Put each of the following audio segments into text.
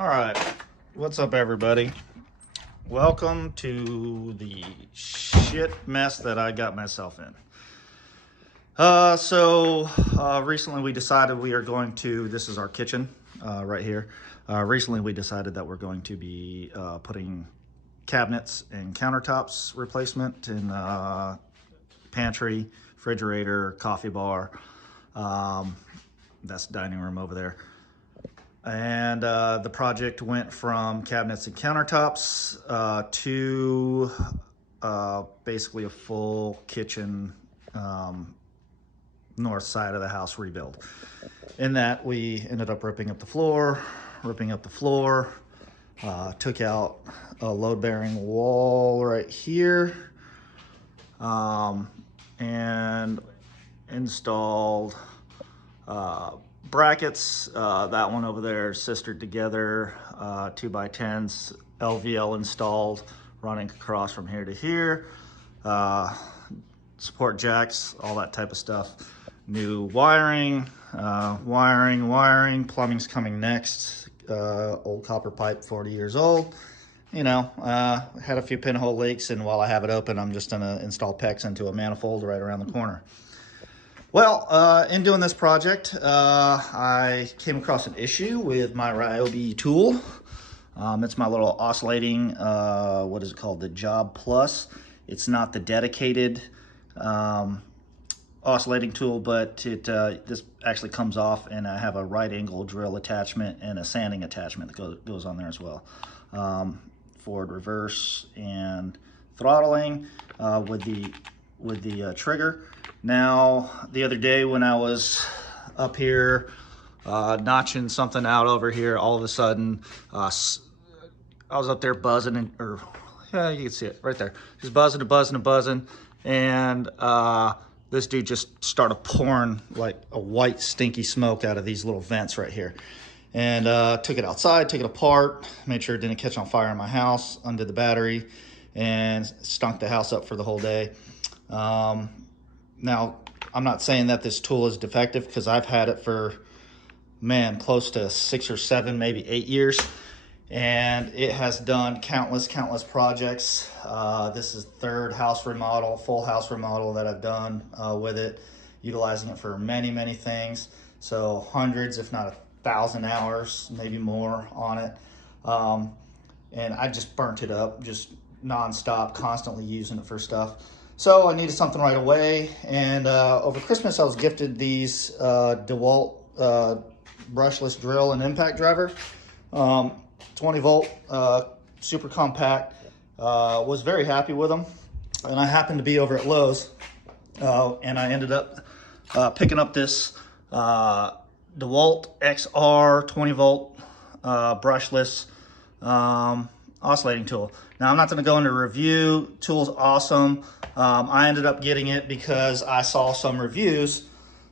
All right, what's up everybody? Welcome to the shit mess that I got myself in. Recently we decided we are going to, this is our kitchen right here. Recently we decided that we're going to be putting cabinets and countertops replacement in pantry, refrigerator, coffee bar. That's the dining room over there. And the project went from cabinets and countertops to basically a full kitchen north side of the house rebuild. In that, we ended up ripping up the floor, took out a load-bearing wall right here, and installed brackets. That one over there sistered together, 2x10s, LVL installed, running across from here to here, support jacks, all that type of stuff. New wiring, plumbing's coming next. Old copper pipe, 40 years old. You know, had a few pinhole leaks, and while I have it open, I'm just gonna install PEX into a manifold right around the corner. Well, in doing this project, I came across an issue with my Ryobi tool. It's my little oscillating, what is it called? The jobplus. It's not the dedicated oscillating tool, but this actually comes off, and I have a right angle drill attachment and a sanding attachment that goes on there as well. Forward, reverse, and throttling with the trigger. Now, the other day when I was up here notching something out over here, all of a sudden I was up there buzzing, you can see it right there, just buzzing, and this dude just started pouring like a white stinky smoke out of these little vents right here. And took it outside, took it apart, made sure it didn't catch on fire in my house, undid the battery, and stunk the house up for the whole day. Now, I'm not saying that this tool is defective, because I've had it for, man, close to 6 or 7, maybe 8 years. And it has done countless projects. This is third house remodel, full house remodel that I've done with it, utilizing it for many things. So hundreds, if not 1,000 hours, maybe more on it. And I just burnt it up, just nonstop, constantly using it for stuff. So I needed something right away, and over Christmas I was gifted these Dewalt brushless drill and impact driver, 20 volt, super compact. Was very happy with them, and I happened to be over at Lowe's, and I ended up picking up this Dewalt XR 20 volt brushless oscillating tool. Now, I'm not going to go into review. Tool's awesome. I ended up getting it because I saw some reviews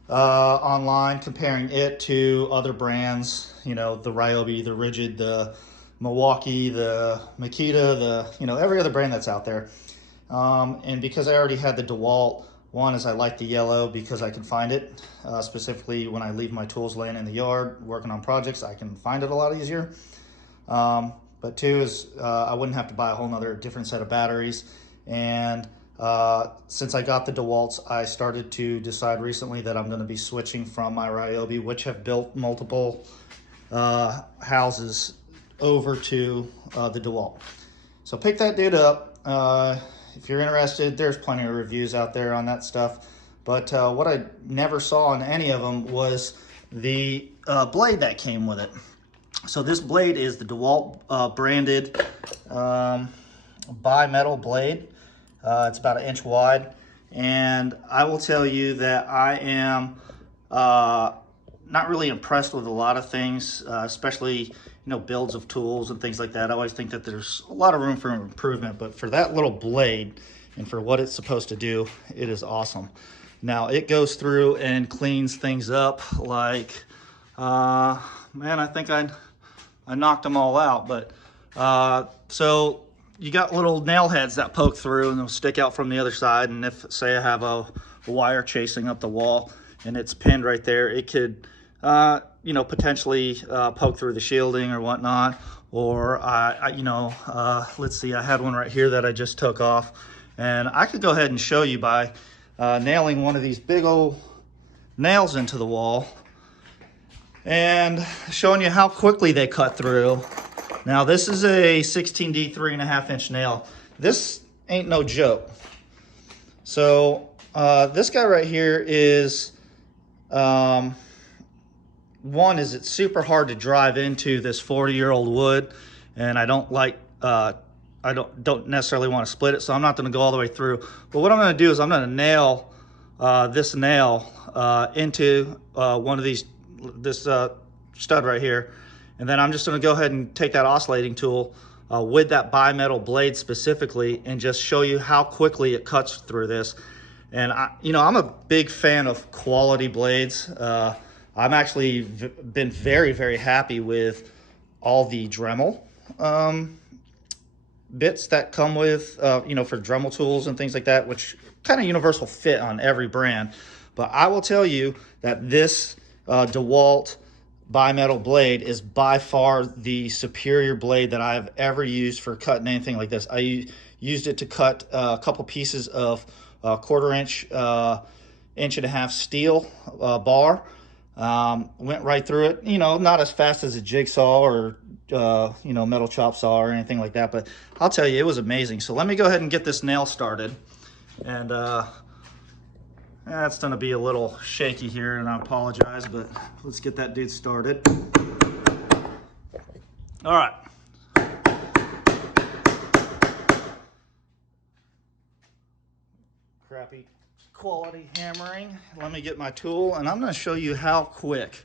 online comparing it to other brands, you know, the Ryobi, the Rigid, the Milwaukee, the Makita, every other brand that's out there. And because I already had the Dewalt, one is I like the yellow because I can find it, specifically when I leave my tools laying in the yard working on projects, I can find it a lot easier. But two is I wouldn't have to buy a whole nother different set of batteries. And since I got the Dewalts, I started to decide recently that I'm going to be switching from my Ryobi, which have built multiple houses, over to the Dewalt. So pick that dude up. If you're interested, there's plenty of reviews out there on that stuff. But what I never saw on any of them was the blade that came with it. So this blade is the Dewalt branded bimetal blade. It's about 1 inch wide. And I will tell you that I am not really impressed with a lot of things, especially builds of tools and things like that. I always think that there's a lot of room for improvement, but for that little blade and for what it's supposed to do, it is awesome. Now, it goes through and cleans things up like, man, I think I knocked them all out. But so you got little nail heads that poke through and they'll stick out from the other side. And if, say, I have a wire chasing up the wall and it's pinned right there, it could you know, potentially poke through the shielding or whatnot. Or let's see, I had one right here that I just took off, and I could go ahead and show you by nailing one of these big old nails into the wall and showing you how quickly they cut through. Now this is a 16D 3.5 inch nail. This ain't no joke. So this guy right here is, one is it's super hard to drive into this 40-year-old wood, and I don't like, I don't necessarily want to split it, so I'm not going to go all the way through. But what I'm going to do is I'm going to nail this nail into one of these, this stud right here, and then I'm just going to go ahead and take that oscillating tool with that bimetal blade specifically and just show you how quickly it cuts through this. And I'm a big fan of quality blades. I've actually been very, very happy with all the Dremel bits that come with, for Dremel tools and things like that, which kind of universal fit on every brand. But I will tell you that this Dewalt bimetal blade is by far the superior blade that I've ever used for cutting anything like this. I used it to cut a couple pieces of 1/4 inch, 1.5 inch steel bar. Went right through it, not as fast as a jigsaw or metal chop saw or anything like that, but I'll tell you, it was amazing. So let me go ahead and get this nail started. And that's gonna be a little shaky here, and I apologize, but let's get that dude started. All right. Crappy quality hammering. Let me get my tool, and I'm going to show you how quick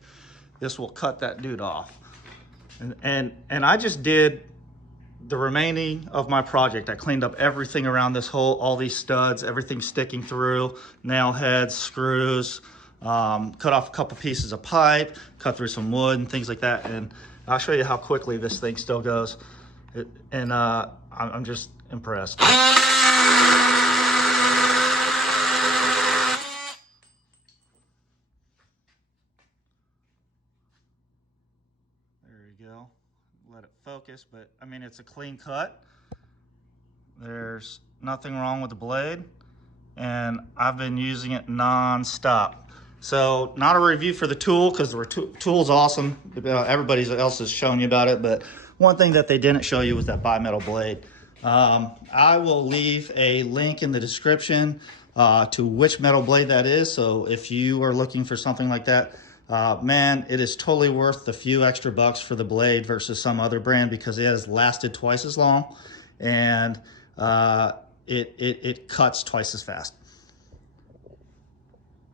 this will cut that dude off. And I just did the remaining of my project. I cleaned up everything around this hole, all these studs, everything sticking through, nail heads, screws, cut off a couple pieces of pipe, cut through some wood and things like that. And I'll show you how quickly this thing still goes. I'm just impressed. Go, let it focus, but I mean, it's a clean cut. There's nothing wrong with the blade, and I've been using it non-stop. So not a review for the tool, because the tool's awesome. Everybody else has shown you about it, but one thing that they didn't show you was that bimetal blade. I will leave a link in the description to which metal blade that is, so if you are looking for something like that, man, it is totally worth the few extra bucks for the blade versus some other brand, because it has lasted twice as long, and it cuts twice as fast.